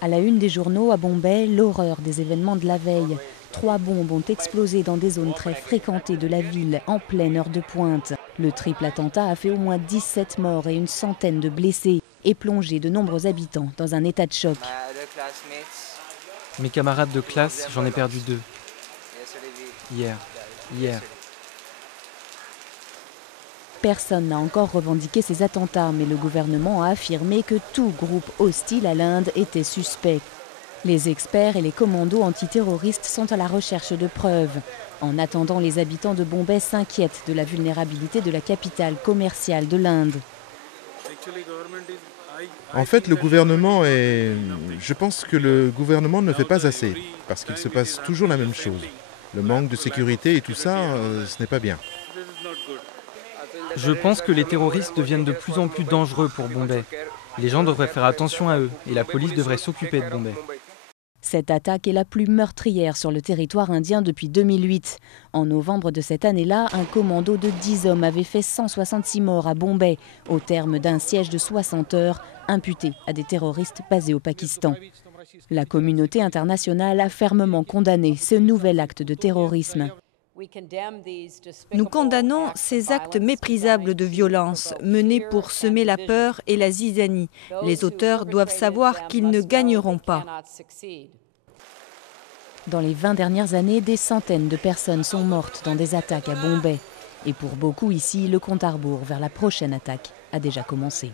À la une des journaux à Bombay, l'horreur des événements de la veille. 3 bombes ont explosé dans des zones très fréquentées de la ville en pleine heure de pointe. Le triple attentat a fait au moins 17 morts et une centaine de blessés et plongé de nombreux habitants dans un état de choc. Mes camarades de classe, j'en ai perdu 2. Hier. Personne n'a encore revendiqué ces attentats, mais le gouvernement a affirmé que tout groupe hostile à l'Inde était suspect. Les experts et les commandos antiterroristes sont à la recherche de preuves. En attendant, les habitants de Bombay s'inquiètent de la vulnérabilité de la capitale commerciale de l'Inde. En fait, je pense que le gouvernement ne fait pas assez, parce qu'il se passe toujours la même chose. Le manque de sécurité et tout ça, ce n'est pas bien. Je pense que les terroristes deviennent de plus en plus dangereux pour Bombay. Les gens devraient faire attention à eux et la police devrait s'occuper de Bombay. Cette attaque est la plus meurtrière sur le territoire indien depuis 2008. En novembre de cette année-là, un commando de 10 hommes avait fait 166 morts à Bombay, au terme d'un siège de 60 heures, imputé à des terroristes basés au Pakistan. La communauté internationale a fermement condamné ce nouvel acte de terrorisme. Nous condamnons ces actes méprisables de violence menés pour semer la peur et la zizanie. Les auteurs doivent savoir qu'ils ne gagneront pas. Dans les 20 dernières années, des centaines de personnes sont mortes dans des attaques à Bombay. Et pour beaucoup ici, le compte à rebours vers la prochaine attaque a déjà commencé.